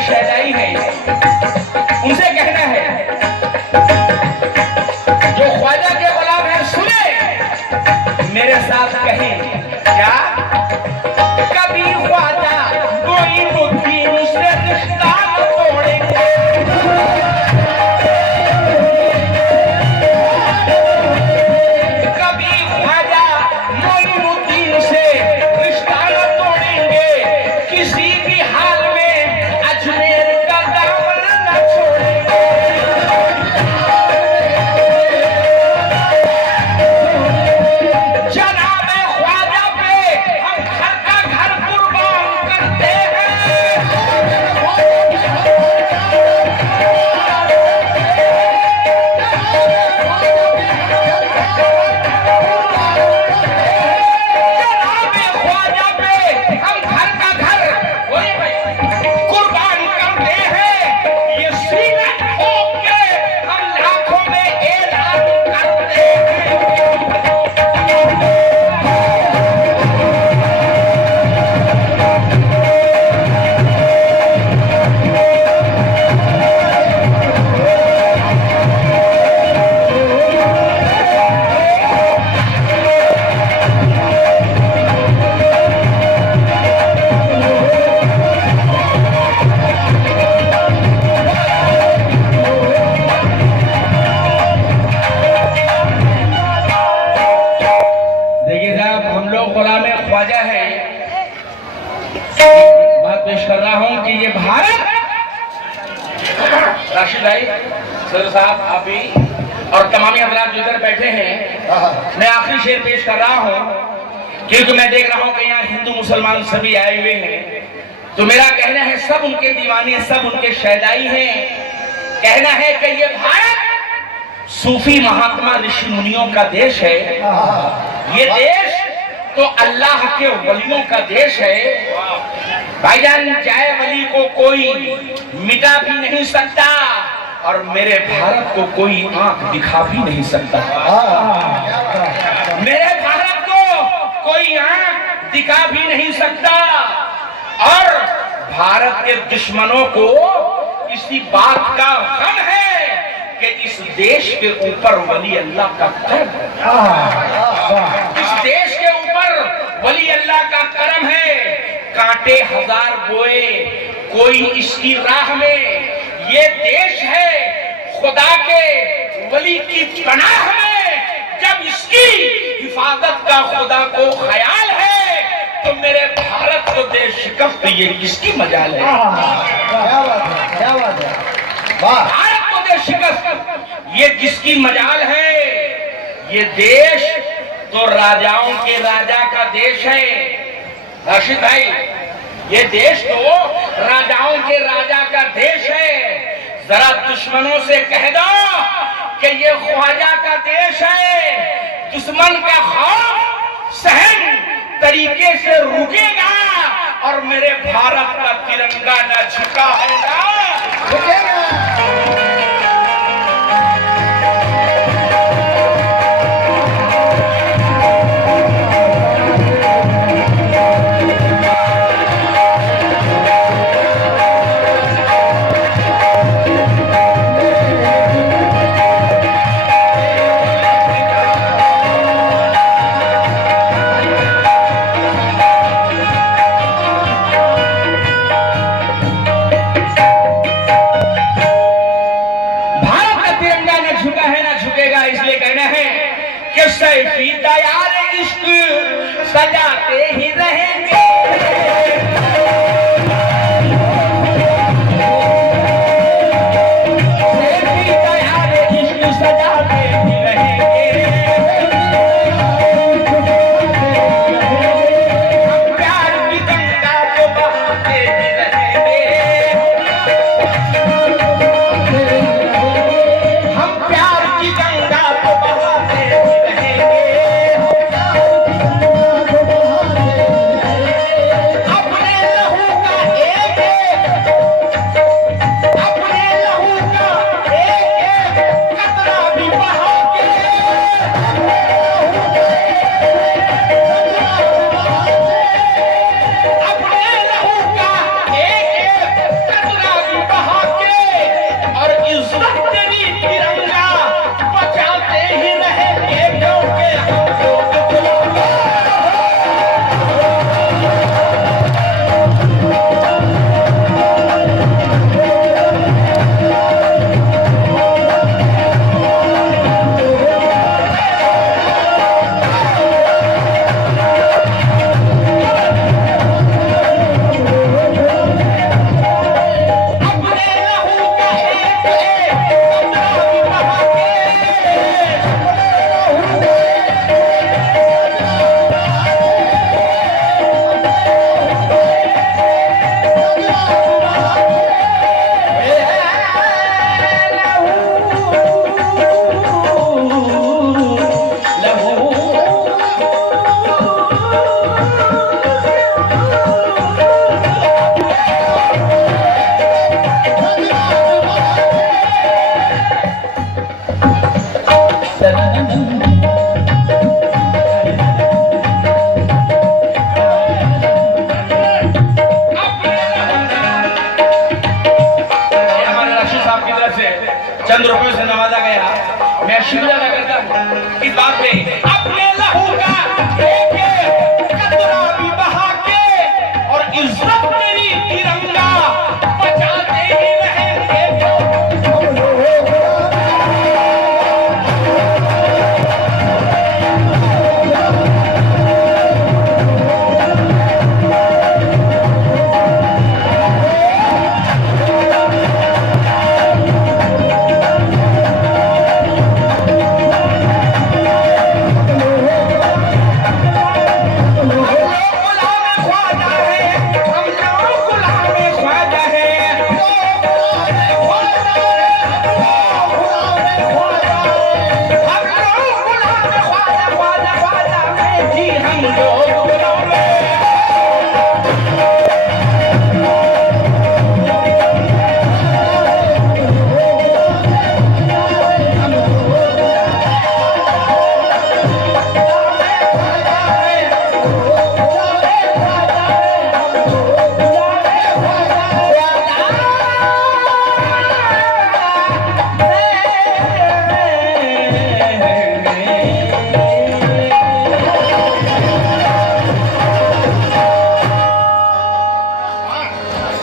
शहनाई है, उनसे कहना है जो ख्वाजा के गुलाम है सुने मेरे साथ कहें क्या कभी ख्वाजा कोई मुद्दीन से रिश्ता तोड़ेंगे, कभी ख्वाजा मोइनुद्दीन से रिश्ता न तोड़ेंगे, किसी भी हाल में अजमेर का दामन न छोड़ेंगे। जनाबे ख्वाजा पे हम घर का घर कुर्बान करते हैं। जनाबे ख्वाजा पे हम घर का घर कुर्बान करते हैं। ये सीना ठोक के हम लाखों में ऐलान करते हैं। देखिए साहब, हम लोग गुलामे ख्वाजा है। बात पेश कर रहा हूं कि ये भारत, राशिद भाई, सर साहब, आप भी और तमामी हजरात जो इधर बैठे हैं, मैं आखिरी शेर पेश कर रहा हूं क्योंकि मैं देख रहा हूं कि यहाँ हिंदू मुसलमान सभी आए हुए हैं। तो मेरा कहना है सब उनके दीवाने, सब उनके शहदाई हैं। कहना है कि ये भारत सूफी महात्मा ऋषि मुनियों का देश है। ये देश तो अल्लाह के वलियों का देश है। भाईजान, जाए वली को कोई मिटा भी नहीं सकता और मेरे भारत को कोई आंख दिखा भी नहीं सकता। मेरे भारत को कोई आंख दिखा भी नहीं सकता और भारत के दुश्मनों को इसी बात का गम है कि इस देश के ऊपर वली अल्लाह का करम है। इस देश के ऊपर वली अल्लाह का करम है। कांटे हजार बोए कोई इसकी राह में, ये देश है खुदा के वली की पनाह में। जब इसकी हिफाजत का खुदा को ख्याल है तो मेरे भारत को देश शिकस्त ये किसकी मजाल है। क्या बात है, क्या बात है, वाह। भारत को देश शिकस्त ये किसकी मजाल है। ये देश तो राजाओं के राजा का देश है। राशिद भाई, ये देश तो राजाओं के राजा का देश है। जरा दुश्मनों से कह दो कि ये ख्वाजा का देश है। दुश्मन का खौफ सहन तरीके से रुकेगा और मेरे भारत का तिरंगा न झुका है ना झुकेगा। इसलिए कहना है कि सैफी तैयार इश्क सजाते ही रहेंगे। सैफी तैयार इश्क सजाते ही रहेंगे। हम प्यार की गंगा को बहाते ही रहेंगे। हम प्यार की गंगा को बहाते ही रहेंगे। चंद रुपयों से नवाजा गया। मैं शुक्र अदा करता हूँ इस बात पे, अपने लहू का एक कतरा भी बहा के और इज्जत तेरी तिरंगा बचाते ही रहेंगे।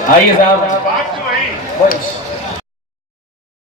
आइए साहब।